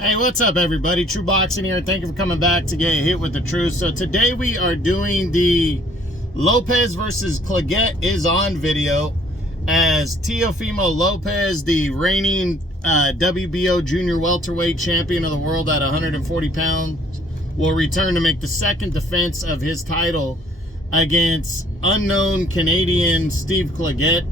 Hey, what's up, everybody? True Boxing here. Thank you for coming back to get hit with the truth. So today we are doing the Lopez versus Clagget Is On video, as Teofimo Lopez, the reigning WBO junior welterweight champion of the world at 140 pounds, will return to make the second defense of his title against unknown Canadian Steve Clagget.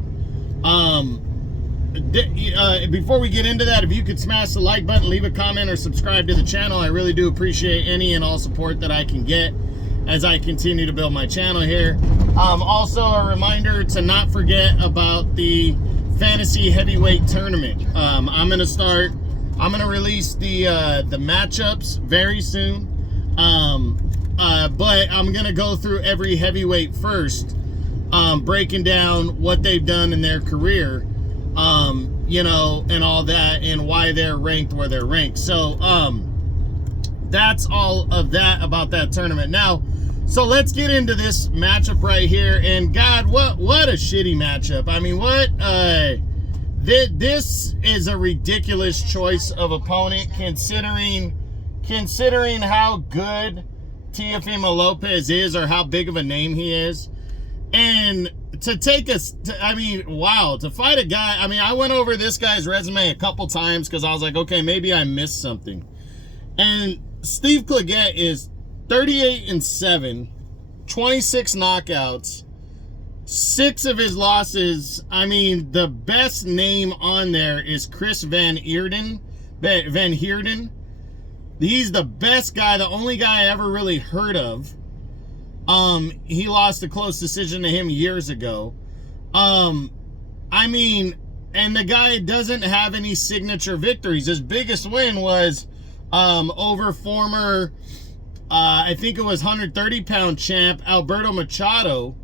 Before we get into that, if you could smash the like button, leave a comment, or subscribe to the channel, I really do appreciate any and all support that I can get as I continue to build my channel here. Also, a reminder to not forget about the fantasy heavyweight tournament. I'm gonna release the matchups very soon, but I'm gonna go through every heavyweight first, breaking down what they've done in their career, you know, and all that, and why they're ranked where they're ranked. So that's all of that about that tournament. Now, so let's get into this matchup right here. And God, what a shitty matchup. I mean, this is a ridiculous choice of opponent, considering how good Teofimo Lopez is, or how big of a name he is. And to take us, I mean, wow, to fight a guy. I mean, I went over this guy's resume a couple times because I was like, okay, maybe I missed something. And Steve Clagget is 38-7, 26 knockouts, 6 of his losses. I mean, the best name on there is Chris Van Heerden. He's the best guy, the only guy I ever really heard of. He lost a close decision to him years ago. I mean, and the guy doesn't have any signature victories. His biggest win was over former, I think it was 130-pound champ Alberto Machado,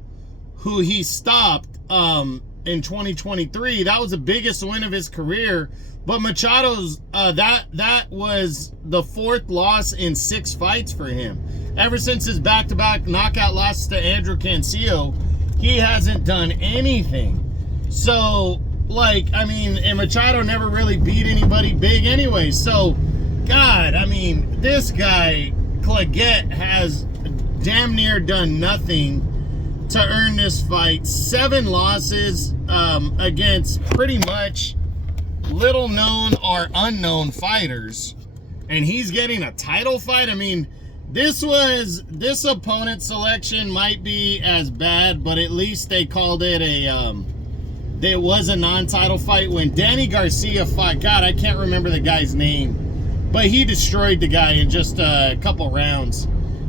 who he stopped in 2023. That was the biggest win of his career. But Machado's, that was the 4th loss in 6 fights for him. Ever since his back-to-back knockout losses to Andrew Cancio, he hasn't done anything. So, like, I mean, and Machado never really beat anybody big anyway. So, God, I mean, this guy, Clagget, has damn near done nothing to earn this fight. 7 losses against pretty much little known or unknown fighters, and he's getting a title fight. I mean, this opponent selection might be as bad, but at least they called it it was a non-title fight. When Danny Garcia fought, God, I can't remember the guy's name, but he destroyed the guy in just a couple rounds.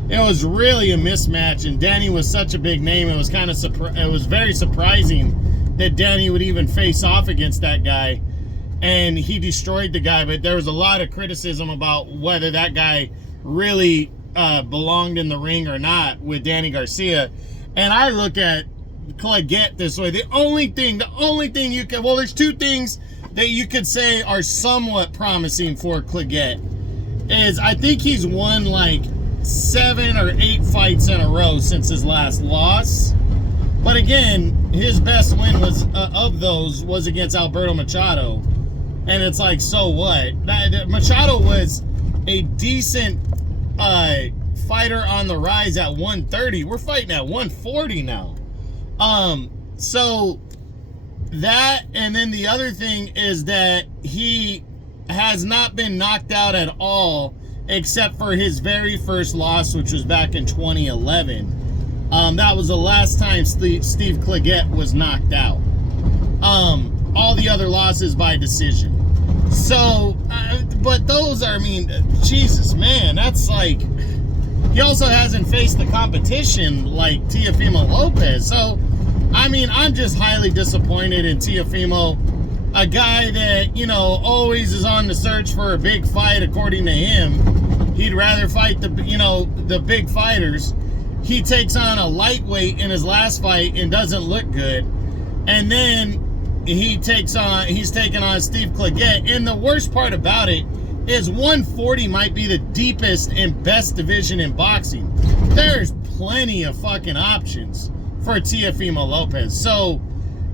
It was really a mismatch, and Danny was such a big name. It was kind of it was very surprising that Danny would even face off against that guy. And he destroyed the guy, but there was a lot of criticism about whether that guy really belonged in the ring or not with Danny Garcia. And I look at Clagget this way. The only thing you can, well, there's 2 things that you could say are somewhat promising for Clagget. Is I think he's won like 7 or 8 fights in a row since his last loss. But again, his best win of those was against Alberto Machado. And it's like, so what? Machado was a decent fighter on the rise at 130. We're fighting at 140 now. So that, and then the other thing is that he has not been knocked out at all, except for his very first loss, which was back in 2011. That was the last time Steve Clagget was knocked out. All the other losses by decision. So, but those are, I mean, Jesus, man, that's like, he also hasn't faced the competition like Teofimo Lopez. So, I mean, I'm just highly disappointed in Teofimo, a guy that, you know, always is on the search for a big fight. According to him, he'd rather fight the big fighters. He takes on a lightweight in his last fight and doesn't look good. And then he's taking on Steve Clagget. And the worst part about it is 140 might be the deepest and best division in boxing. There's plenty of fucking options for Teofimo Lopez. So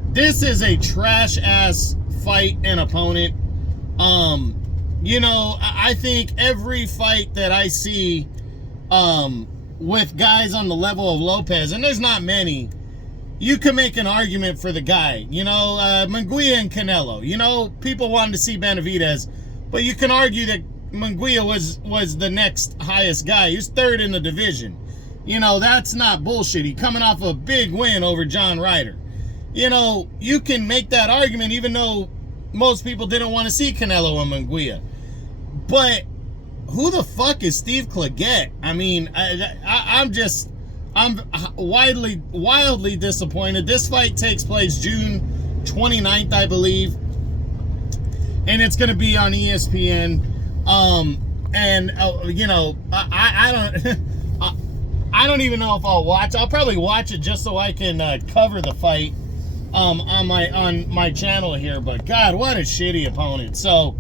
this is a trash ass fight and opponent. You know, I think every fight that I see with guys on the level of Lopez, and there's not many, you can make an argument for the guy. You know, Munguia and Canelo. You know, people wanted to see Benavidez, but you can argue that Munguia was the next highest guy. He's third in the division. You know, that's not bullshit. He coming off a big win over John Ryder. You know, you can make that argument even though most people didn't want to see Canelo and Munguia. But who the fuck is Steve Clagget? I mean, I'm wildly disappointed. This fight takes place June 29th, I believe. And it's going to be on ESPN. You know, I don't... I don't even know if I'll watch. I'll probably watch it just so I can cover the fight on my channel here. But God, what a shitty opponent. So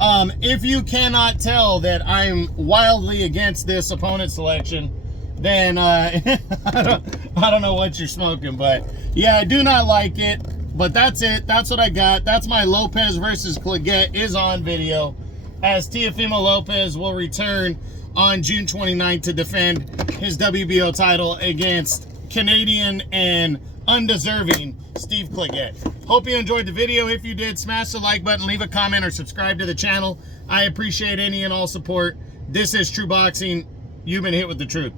if you cannot tell that I'm wildly against this opponent selection, then I don't know what you're smoking. But yeah, I do not like it. But that's it. That's what I got. That's my Lopez versus Clagget Is On video, as Teofimo Lopez will return on June 29th to defend his WBO title against Canadian and undeserving Steve Clagget. Hope you enjoyed the video. If you did, smash the like button, leave a comment, or subscribe to the channel. I appreciate any and all support. This is True Boxing. You've been hit with the truth.